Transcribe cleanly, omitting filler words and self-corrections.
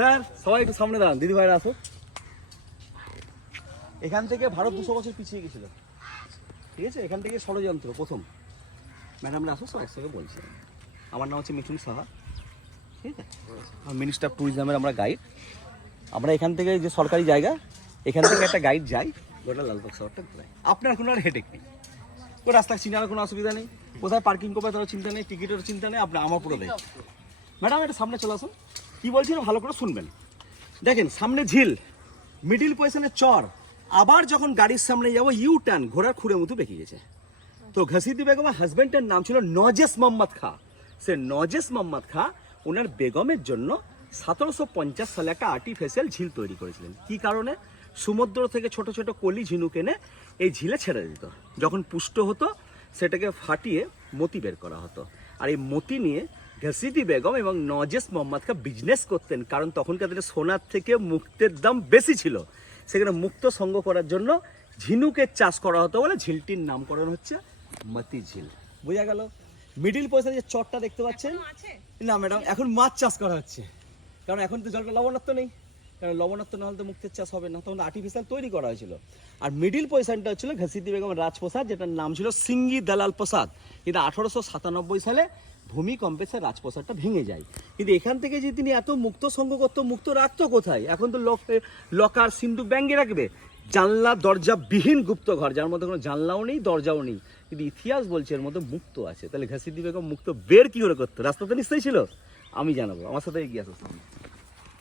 Sir সবাই একটু সামনে দাঁড়ান, দিদি ভাইরা আসো। এখান থেকে ভারত 200 বছর পিছিয়ে গেছিল, ঠিক আছে? এখান থেকে ষড়যন্ত্র প্রথম। ম্যাডামরা আসো, সব একসঙ্গে বলছি। আমার নাম হচ্ছে মিঠুন সাহা, ঠিক আছে? মিনিস্টার অফ ট্যুরিজমের আমরা গাইড। আমরা এখান থেকে যে সরকারি জায়গা, এখান থেকে একটা গাইড যাই গোটা লালবাগ শহরটা ঘুরাই। আপনার কোনো আর হেডেক নেই, কোনো রাস্তা চিনার কোনো অসুবিধা নেই, কোথায় পার্কিং করবে তারও চিন্তা নেই, টিকিটেরও চিন্তা নেই। আপনার আমার পুরো দেয়। ম্যাডাম এটা সামনে চলে আসুন, কী বলছি না ভালো করে শুনবেন। দেখেন সামনে ঝিল, মিডিল পজিশনে চর, আবার যখন গাড়ির সামনে যাবো ইউ টার্ন, ঘোড়ার খুঁড়ে মতো বেঁকে গেছে। তো ঘসিদি বেগমের হাজব্যান্ডের নাম ছিল নজেস মোহাম্মদ খাঁ। সে নজেস মোহাম্মদ খাঁ ওনার বেগমের জন্য 1750 সালে একটা আর্টিফিশিয়াল ঝিল তৈরি করেছিলেন। কি কারণে? সমুদ্র থেকে ছোট ছোট কলি ঝিনুক এনে এই ঝিলে ছেড়ে দিত, যখন পুষ্ট হতো সেটাকে ফাটিয়ে মতি বের করা হতো। আর এই মতি নিয়ে ঘসিদি বেগম এবং নজেস মোহাম্মদ খাঁ বিজনেস করতেন, কারণ তখনকার দিনে সোনার থেকে মুক্তের দাম বেশি ছিল। সেখানে মুক্ত সংগ্রহ করার জন্য ঝিনুকের চাষ করা হতো বলে ঝিলটির নামকরণ হচ্ছে মতি ঝিল। বোঝা গেল? মিডিল পয়সা যে চরটা দেখতে পাচ্ছেন, না ম্যাডাম এখন মাছ চাষ করা হচ্ছে, কারণ এখন তো জলটা লবণাক্ত নেই, কারণ লবণাক্ত না হলে তো মুক্তের চাষ হবে না, তখন আর্টিফিশিয়াল তৈরি করা হয়েছিল। আর মিডিল পজিশনটা হচ্ছিল ঘসিদি বেগম রাজপ্রসাদ, যেটার নাম ছিল সিঙ্গি দালাল প্রসাদ। কিন্তু 1897 সালে ভূমিকম্পে সে রাজপ্রসাদটা ভেঙে যায়। কিন্তু এখান থেকে যে তিনি এত মুক্ত সংগ্রহ করতো, মুক্ত রাখতো কোথায়? এখন তো লকার সিন্ধুক ব্যাঙ্গে রাখবে, জানলা দরজা বিহীন গুপ্ত ঘর, যার মধ্যে কোনো জানলাও নেই দরজাও নেই, কিন্তু ইতিহাস বলছে এর মধ্যে মুক্ত আছে। তাহলে ঘসিদি বেগম মুক্ত বের কি করে করতো? রাস্তা তো নিশ্চয়ই ছিল, আমি জানাবো, আমার সাথে এগিয়ে আসো।